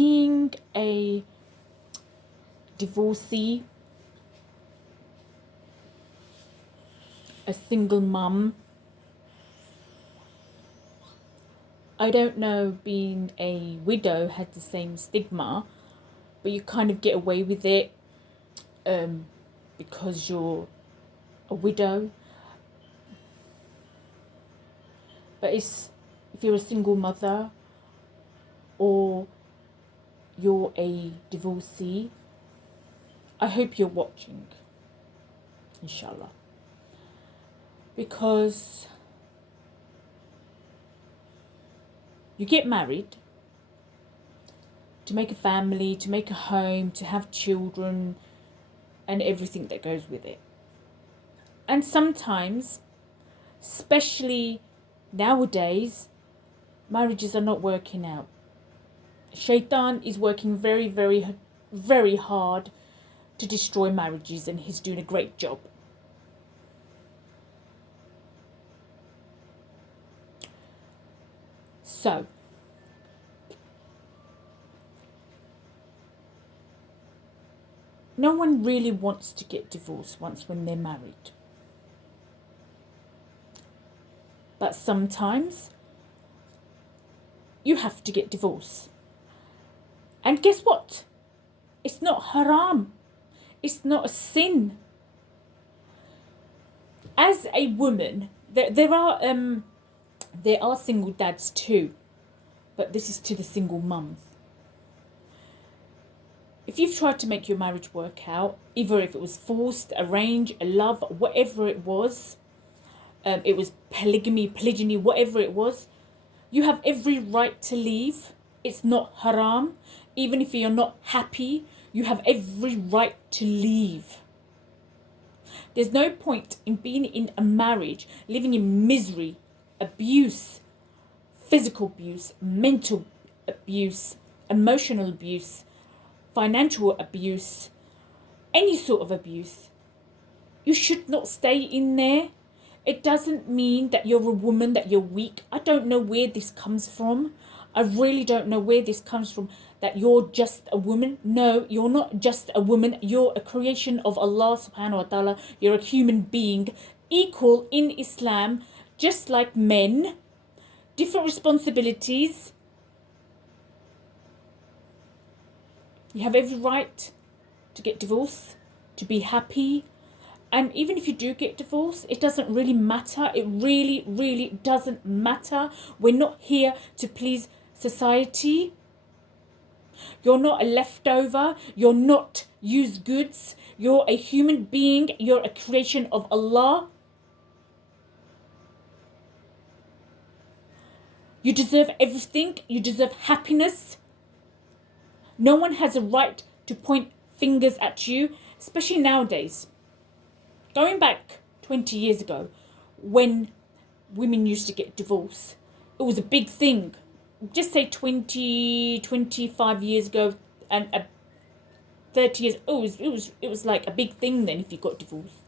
being a divorcee, a single mum, I don't know, being a widow has the same stigma, but you kind of get away with it because you're a widow. But if you're a single mother or you're a divorcee, I hope you're watching, inshallah. Because you get married to make a family, to make a home, to have children, and everything that goes with it. And sometimes, especially nowadays, marriages are not working out. Shaitan is working very, very, very hard to destroy marriages, and he's doing a great job. So, no one really wants to get divorced when they're married. But sometimes you have to get divorced. And guess what? It's not haram. It's not a sin. As a woman, there are single dads too, but this is to the single mums. If you've tried to make your marriage work out, either if it was forced, arranged, love, whatever it was polygamy, polygyny, whatever it was, you have every right to leave. It's not haram. Even if you're not happy, you have every right to leave. There's no point in being in a marriage, living in misery, abuse, physical abuse, mental abuse, emotional abuse, financial abuse, any sort of abuse. You should not stay in there. It doesn't mean that you're a woman, that you're weak. I don't know where this comes from. I really don't know where this comes from, that you're just a woman. No, you're not just a woman. You're a creation of Allah subhanahu wa ta'ala. You're a human being, equal in Islam, just like men. Different responsibilities. You have every right to get divorced, to be happy. And even if you do get divorced, it doesn't really matter. It really, really doesn't matter. We're not here to please society. You're not a leftover. You're not used goods. You're a human being. You're a creation of Allah. You deserve everything. You deserve happiness. No one has a right to point fingers at you, especially nowadays. Going back 20 years ago, when women used to get divorced, it was a big thing. Just say 20, 25 years ago, and 30 years, it was like a big thing then if you got divorced.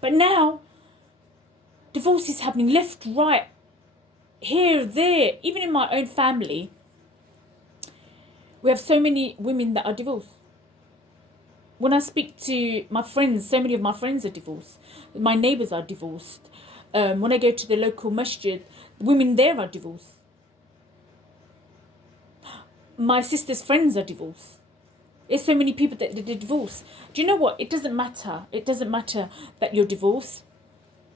But now, divorce is happening left, right, here, there. Even in my own family, we have so many women that are divorced. When I speak to my friends, so many of my friends are divorced. My neighbours are divorced. When I go to the local masjid, the women there are divorced. My sister's friends are divorced. There's so many people that are divorced. Do you know what? It doesn't matter. It doesn't matter that you're divorced,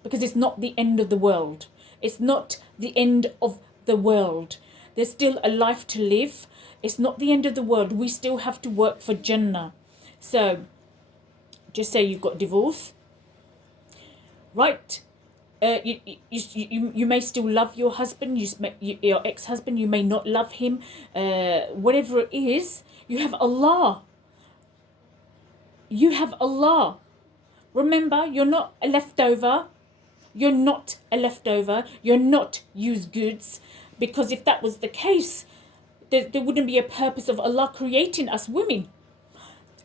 because it's not the end of the world. It's not the end of the world. There's still a life to live. It's not the end of the world. We still have to work for Jannah. So, just say you've got divorce, right? You may still love your husband, your ex-husband. You may not love him. Whatever it is, you have Allah. You have Allah. Remember, you're not a leftover. You're not a leftover. You're not used goods. Because if that was the case, there wouldn't be a purpose of Allah creating us women.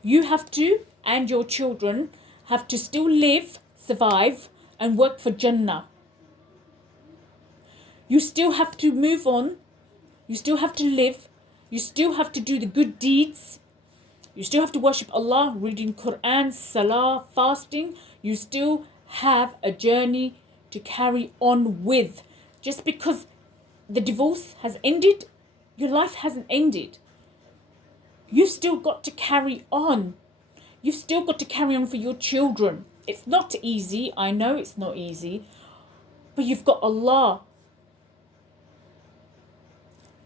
You have to, and your children, have to still live, survive, and work for Jannah. You still have to move on. You still have to live. You still have to do the good deeds. You still have to worship Allah, reading Quran, Salah, fasting. You still have a journey to carry on with. Just because the divorce has ended, your life hasn't ended. You've still got to carry on. You've still got to carry on for your children. It's not easy. I know it's not easy. But you've got Allah.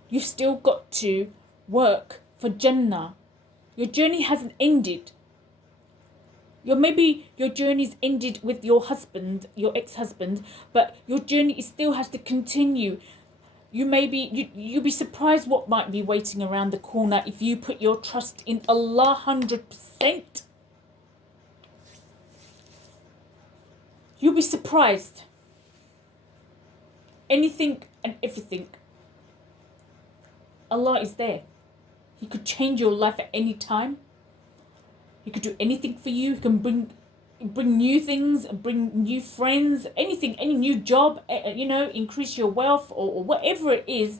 You've still got to work for Jannah. Your journey hasn't ended. Maybe your journey's ended with your husband, your ex-husband, but your journey still has to continue. You'll be surprised what might be waiting around the corner if you put your trust in Allah 100%. You'll be surprised. Anything and everything. Allah is there. He could change your life at any time. He could do anything for you. He can bring new things, bring new friends, anything, any new job, increase your wealth or whatever it is.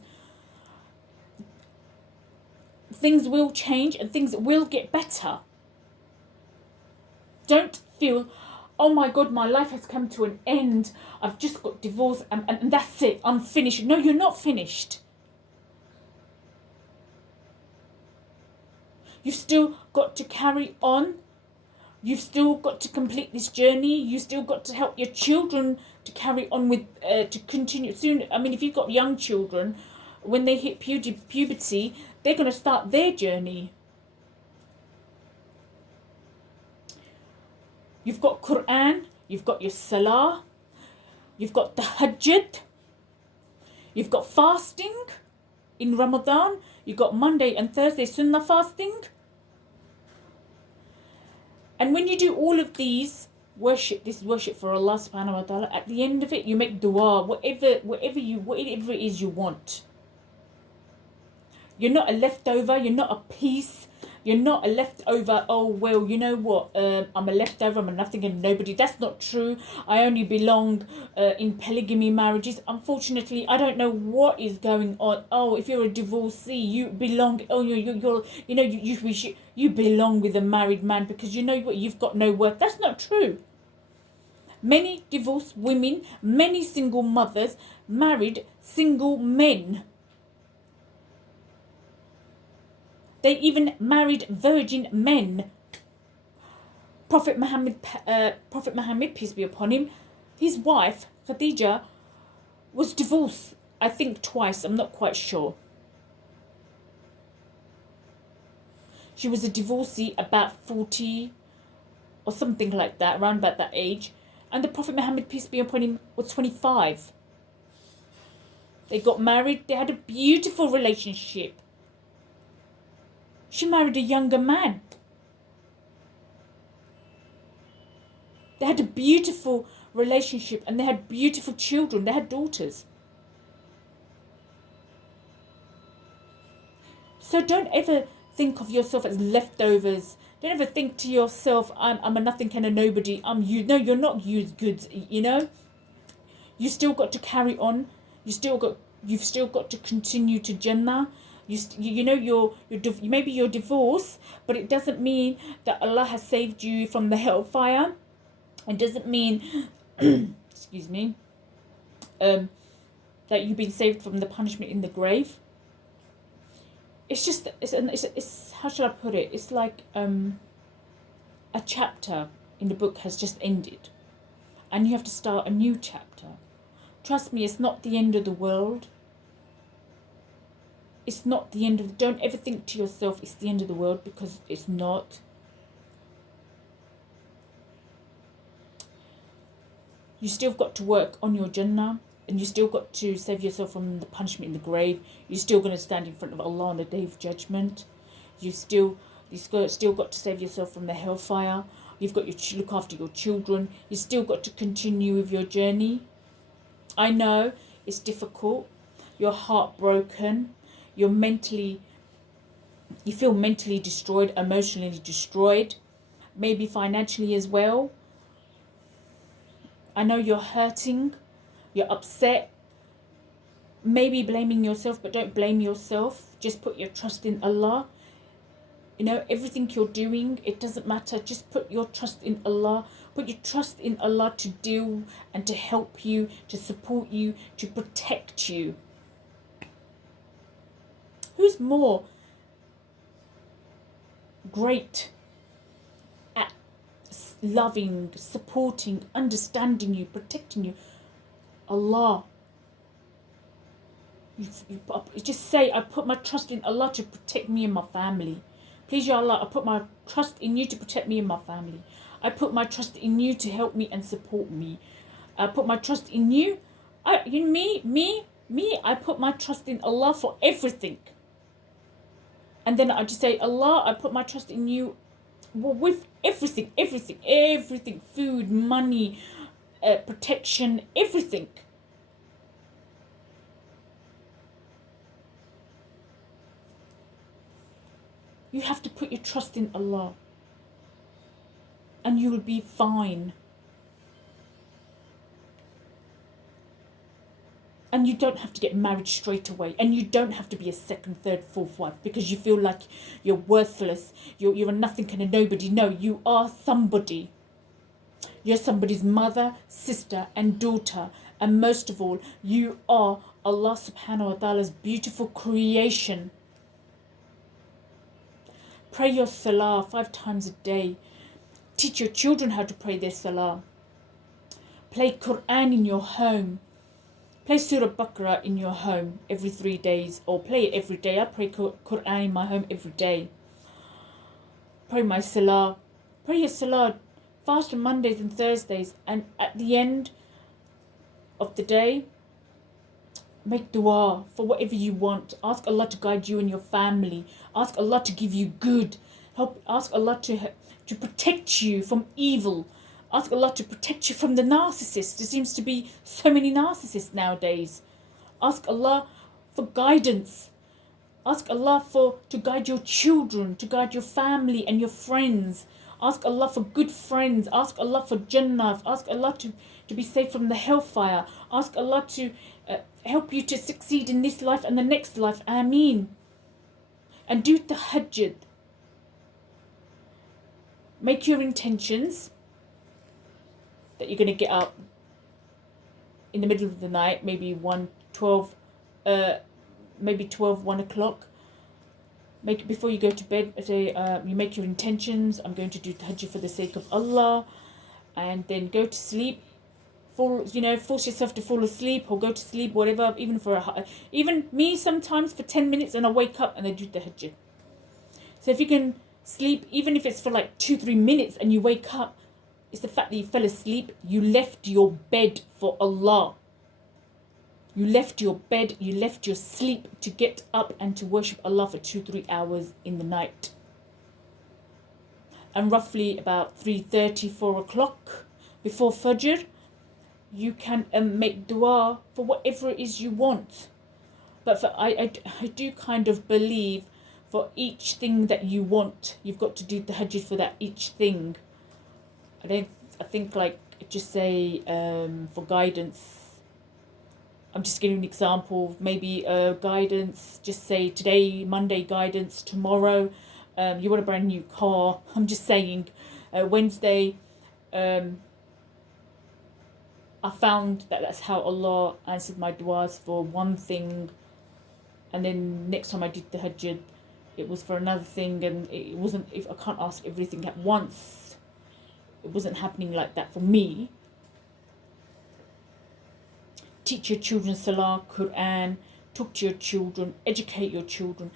Things will change and things will get better. Don't feel, oh my God, my life has come to an end. I've just got divorced and that's it. I'm finished. No, you're not finished. You've still got to carry on. You've still got to complete this journey. You've still got to help your children to carry on with, to continue. Soon, I mean, if you've got young children, when they hit puberty, they're going to start their journey. You've got Quran, you've got your Salah, you've got Tahajjud, you've got fasting in Ramadan, you've got Monday and Thursday Sunnah fasting. And when you do all of these worship, this worship for Allah subhanahu wa ta'ala, at the end of it, you make dua, whatever it is you want. You're not a leftover, you're not a piece, you're not a leftover, oh, well, you know what, I'm a leftover, I'm a nothing and nobody. That's not true. I only belong in polygamy marriages. Unfortunately, I don't know what is going on. Oh, if you're a divorcee, you belong, oh, you belong with a married man because you know what, you've got no worth. That's not true. Many divorced women, many single mothers married single men. They even married virgin men. Prophet Muhammad, peace be upon him, his wife, Khadija, was divorced, I think twice, I'm not quite sure. She was a divorcee about 40 or something like that, around about that age. And the Prophet Muhammad, peace be upon him, was 25. They got married, they had a beautiful relationship. She married a younger man. They had a beautiful relationship and they had beautiful children. They had daughters. So don't ever think of yourself as leftovers. Don't ever think to yourself, I'm a nothing and a nobody. No, you're not used goods, you know. You still got to carry on. You've still got to continue to Jannah. Maybe you're divorced, but it doesn't mean that Allah has saved you from the hellfire. It doesn't mean, excuse me, that you've been saved from the punishment in the grave. It's just, it's how should I put it? It's like a chapter in the book has just ended, and you have to start a new chapter. Trust me, it's not the end of the world. It's not the end of... Don't ever think to yourself it's the end of the world, because it's not. You still got to work on your Jannah, and you still got to save yourself from the punishment in the grave. You're still going to stand in front of Allah on the Day of Judgment. You still got to save yourself from the hellfire. You've got to look after your children. You still got to continue with your journey. I know it's difficult. You're heartbroken. You feel mentally destroyed, emotionally destroyed, maybe financially as well. I know you're hurting, you're upset. maybe blaming yourself, but don't blame yourself. Just put your trust in Allah. You know, everything you're doing, it doesn't matter. Just put your trust in Allah. Put your trust in Allah to deal and to help you, to support you, to protect you. Who's more great at loving, supporting, understanding you, protecting you? Allah. You just say, I put my trust in Allah to protect me and my family. Please, Ya Allah, I put my trust in you to protect me and my family. I put my trust in you to help me and support me. I put my trust in you. I put my trust in Allah for everything. And then I just say, Allah, I put my trust in you with everything. Food, money, protection, everything. You have to put your trust in Allah. And you will be fine. And you don't have to get married straight away. And you don't have to be a second, third, fourth wife because you feel like you're worthless. You're a nothing and a nobody. No, you are somebody. You're somebody's mother, sister and daughter. And most of all, you are Allah subhanahu wa ta'ala's beautiful creation. Pray your salah 5 times a day. Teach your children how to pray their salah. Play Quran in your home. Play Surah Baqarah in your home every 3 days, or play it every day. I pray Quran in my home every day. Pray my salah. Pray your salah. Fast on Mondays and Thursdays. And at the end of the day, make dua for whatever you want. Ask Allah to guide you and your family. Ask Allah to give you good. Ask Allah to protect you from evil. Ask Allah to protect you from the narcissists. There seems to be so many narcissists nowadays. Ask Allah for guidance. Ask Allah to guide your children, to guide your family and your friends. Ask Allah for good friends. Ask Allah for Jannah. Ask Allah to be safe from the hellfire. Ask Allah to help you to succeed in this life and the next life. Ameen. And do tahajjud. Make your intentions that you're going to get up in the middle of the night, maybe 1 o'clock. Make it before you go to bed. Say you make your intentions. I'm going to do tahajjud for the sake of Allah, and then go to sleep. Force yourself to fall asleep or go to sleep, whatever. Even me sometimes for 10 minutes, and I wake up and I do tahajjud. So if you can sleep, even if it's for like 2-3 minutes, and you wake up, it's the fact that you fell asleep. You left your bed for Allah. You left your bed, you left your sleep to get up and to worship Allah for 2-3 hours in the night. And roughly about 3:30, 4 o'clock before Fajr, you can make dua for whatever it is you want. But I do kind of believe for each thing that you want, you've got to do tahajjud for that each thing. I think like just say for guidance. I'm just giving an example. Maybe guidance. Just say today, Monday guidance. Tomorrow, you want a brand new car. I'm just saying. Wednesday, I found that that's how Allah answered my duas for one thing, and then next time I did the tahajjud, it was for another thing, and it wasn't. If I can't ask everything at once, it wasn't happening like that for me. Teach your children Salah, Quran, talk to your children, educate your children,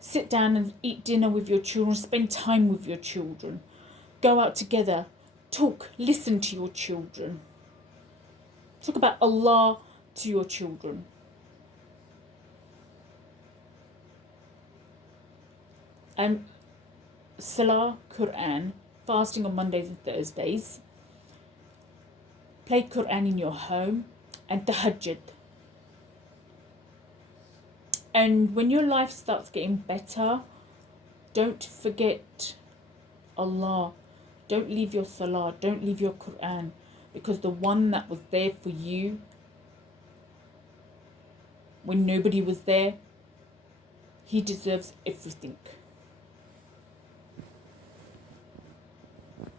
sit down and eat dinner with your children, spend time with your children, go out together, talk, listen to your children. Talk about Allah to your children. And Salah, Quran, fasting on Mondays and Thursdays, play Quran in your home, and tahajjud. And when your life starts getting better, don't forget Allah. Don't leave your Salah, don't leave your Quran, because the one that was there for you when nobody was there. He deserves everything.